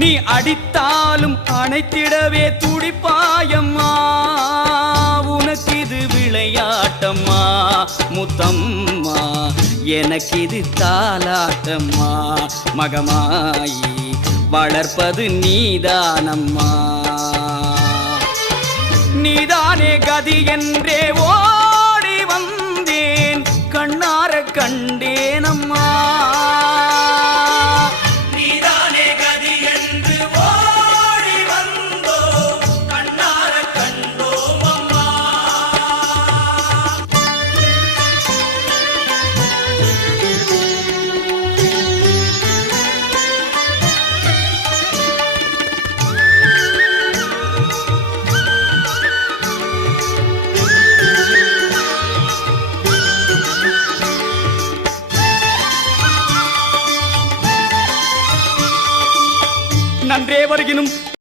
நீ அடித்தாலும் அணைத்திடவே துடிப்பாயம்மா. உனக்கு இது விளையாட்டம்மா முத்தம்மா, எனக்கு இது தாலாட்டம்மா. மகமாயி வளர்ப்பது நீதானம்மா. நீதானே கதி என்றே ஓடி வந்தேன், கண்ணார கண்டேனம்மா. நீதானே கதி என்று ஓடி வந்தோ, கண்ணார கண்டோம் அம்மா. நன்றே வருகினும்